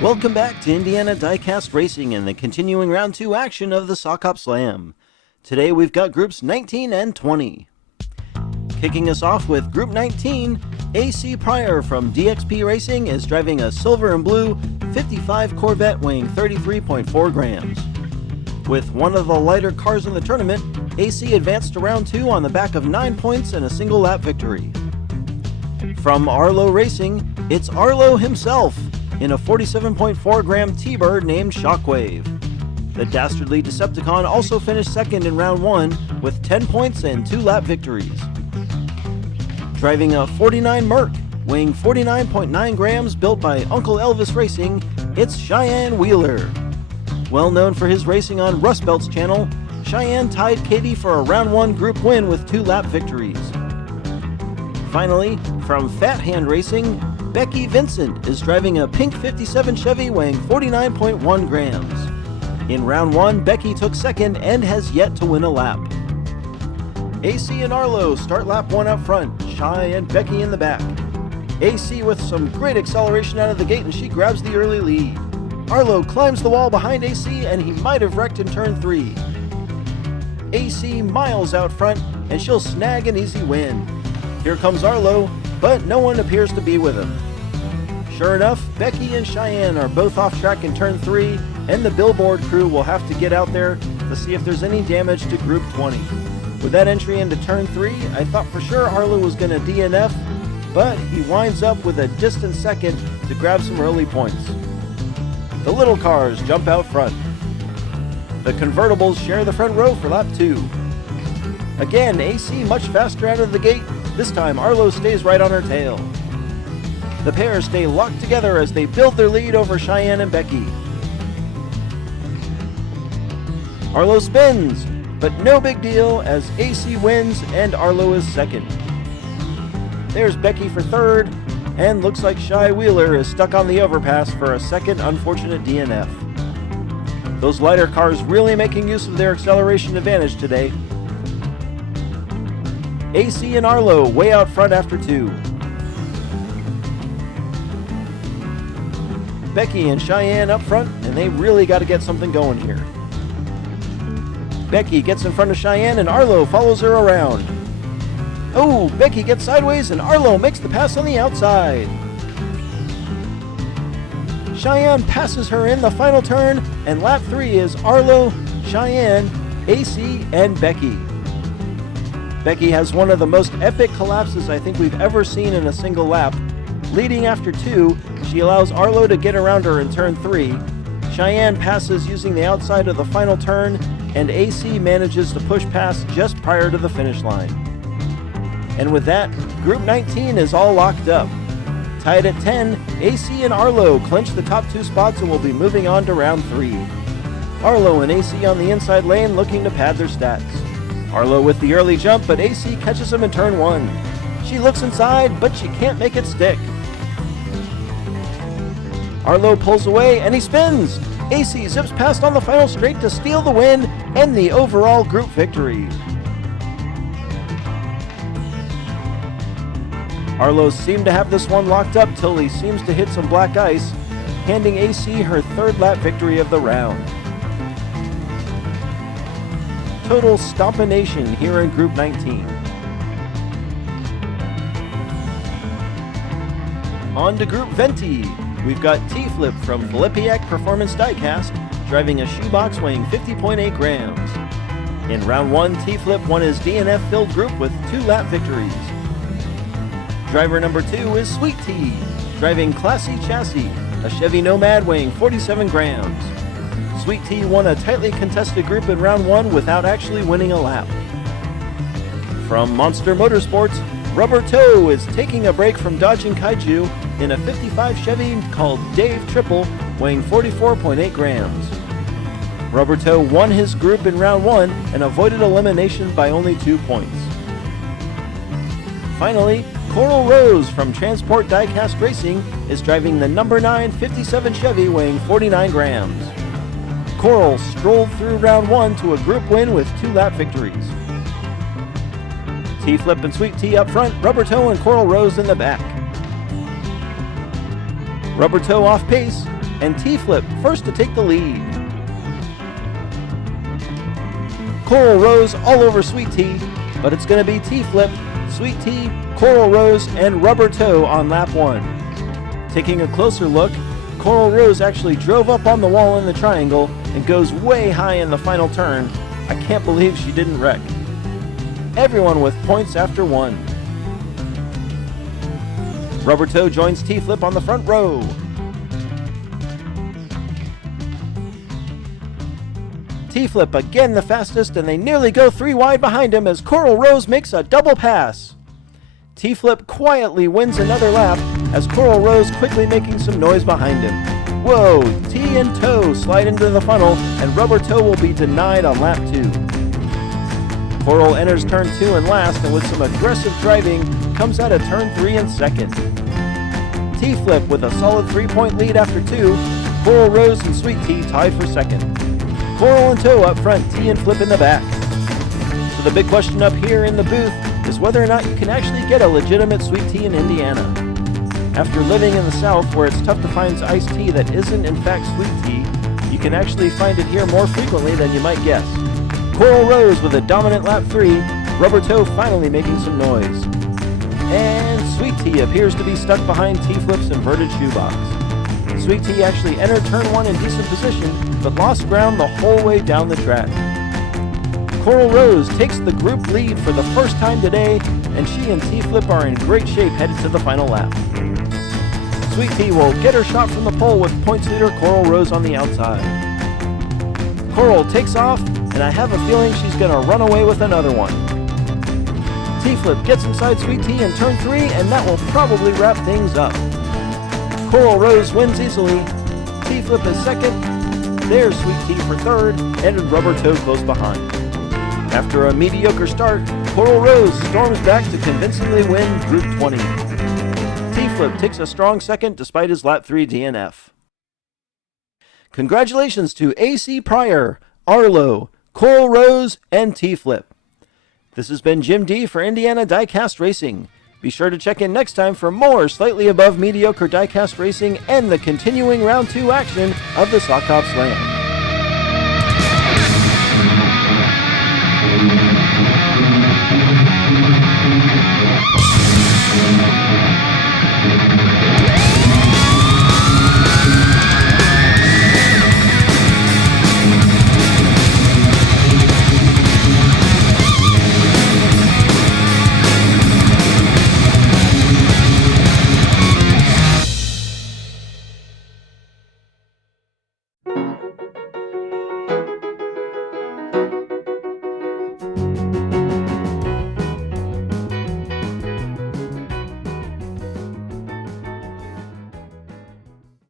Welcome back to Indiana Diecast Racing and the continuing Round 2 action of the Sock Hop Slam. Today we've got Groups 19 and 20. Kicking us off with Group 19, AC Pryor from DXP Racing is driving a silver and blue 55 Corvette weighing 33.4 grams. With one of the lighter cars in the tournament, AC advanced to Round 2 on the back of 9 points and a single lap victory. From Arlo Racing, it's Arlo himself in a 47.4 gram T-Bird named Shockwave. The dastardly Decepticon also finished second in Round 1 with 10 points and 2 lap victories. Driving a 49 Merc, weighing 49.9 grams built by Uncle Elvis Racing, it's Cheyenne Wheeler. Well known for his racing on Rust Belt's channel, Cheyenne tied Katie for a Round 1 group win with 2 lap victories. Finally, from Fat Hand Racing, Becky Vincent is driving a pink 57 Chevy weighing 49.1 grams. In Round 1, Becky took second and has yet to win a lap. AC and Arlo start lap 1 up front, Shy and Becky in the back. AC with some great acceleration out of the gate and she grabs the early lead. Arlo climbs the wall behind AC and he might have wrecked in turn 3. AC miles out front and she'll snag an easy win. Here comes Arlo, but no one appears to be with him. Sure enough, Becky and Cheyenne are both off track in turn 3, and the billboard crew will have to get out there to see if there's any damage to Group 20. With that entry into turn 3, I thought for sure Arlo was going to DNF, but he winds up with a distant second to grab some early points. The little cars jump out front. The convertibles share the front row for lap 2. Again, AC much faster out of the gate. This time, Arlo stays right on her tail. The pair stay locked together as they build their lead over Cheyenne and Becky. Arlo spins, but no big deal as AC wins and Arlo is second. There's Becky for third, and looks like Shy Wheeler is stuck on the overpass for a second unfortunate DNF. Those lighter cars really making use of their acceleration advantage today. AC and Arlo way out front after 2. Becky and Cheyenne up front, and they really got to get something going here. Becky gets in front of Cheyenne and Arlo follows her around. Oh, Becky gets sideways and Arlo makes the pass on the outside. Cheyenne passes her in the final turn, and lap 3 is Arlo, Cheyenne, AC, and Becky. Becky has one of the most epic collapses I think we've ever seen in a single lap. Leading after 2, she allows Arlo to get around her in turn 3. Cheyenne passes using the outside of the final turn, and AC manages to push past just prior to the finish line. And with that, Group 19 is all locked up. Tied at 10, AC and Arlo clinch the top 2 spots and will be moving on to Round 3. Arlo and AC on the inside lane looking to pad their stats. Arlo with the early jump, but AC catches him in turn 1. She looks inside, but she can't make it stick. Arlo pulls away and he spins. AC zips past on the final straight to steal the win and the overall group victory. Arlo seemed to have this one locked up till he seems to hit some black ice, handing AC her 3rd lap victory of the round. Total stompination here in Group 19. On to Group 20. We've got T-Flip from Filipiak Performance Diecast, driving a shoebox weighing 50.8 grams. In Round 1, T-Flip won his DNF-filled group with 2 lap victories. Driver number 2 is Sweet Tea, driving Classy Chassis, a Chevy Nomad weighing 47 grams. Sweet Tea won a tightly contested group in Round 1 without actually winning a lap. From Monster Motorsports, Rubber Toe is taking a break from dodging Kaiju in a 55 Chevy called Dave Triple, weighing 44.8 grams. Rubber Toe won his group in Round 1 and avoided elimination by only 2 points. Finally, Coral Rose from Transport Diecast Racing is driving the number 9 57 Chevy weighing 49 grams. Coral strolled through Round 1 to a group win with 2 lap victories. T-Flip and Sweet Tea up front, Rubber Toe and Coral Rose in the back. Rubber Toe off pace, and T-Flip first to take the lead. Coral Rose all over Sweet Tea, but it's going to be T-Flip, Sweet Tea, Coral Rose, and Rubber Toe on lap 1. Taking a closer look, Coral Rose actually drove up on the wall in the triangle and goes way high in the final turn. I can't believe she didn't wreck. Everyone with points after 1. Rubber Toe joins T-Flip on the front row. T-Flip again the fastest, and they nearly go 3 wide behind him as Coral Rose makes a double pass. T-Flip quietly wins another lap as Coral Rose quickly making some noise behind him. Whoa, T and Toe slide into the funnel, and Rubber Toe will be denied on lap 2. Coral enters turn 2 and last, and with some aggressive driving, comes out of turn 3 in second. T-Flip with a solid 3-point lead after 2, Coral Rose and Sweet Tea tied for second. Coral and Toe up front, T and Flip in the back. So the big question up here in the booth is whether or not you can actually get a legitimate Sweet Tea in Indiana. After living in the South, where it's tough to find iced tea that isn't in fact Sweet Tea, you can actually find it here more frequently than you might guess. Coral Rose with a dominant lap 3, Rubber Toe finally making some noise. And Sweet Tea appears to be stuck behind T-Flip's inverted shoebox. Sweet Tea actually entered turn 1 in decent position, but lost ground the whole way down the track. Coral Rose takes the group lead for the first time today, and she and T-Flip are in great shape headed to the final lap. Sweet Tea will get her shot from the pole with points leader Coral Rose on the outside. Coral takes off, and I have a feeling she's going to run away with another one. T-Flip gets inside Sweet Tea in turn 3, and that will probably wrap things up. Coral Rose wins easily. T-Flip is second. There's Sweet Tea for third, and Rubber Toe close behind. After a mediocre start, Coral Rose storms back to convincingly win Group 20. T-Flip takes a strong second despite his lap 3 DNF. Congratulations to AC Pryor, Arlo, Coral Rose, and T-Flip. This has been Jim D for Indiana Diecast Racing. Be sure to check in next time for more slightly above mediocre diecast racing and the continuing round 2 action of the Sock Hop Slam.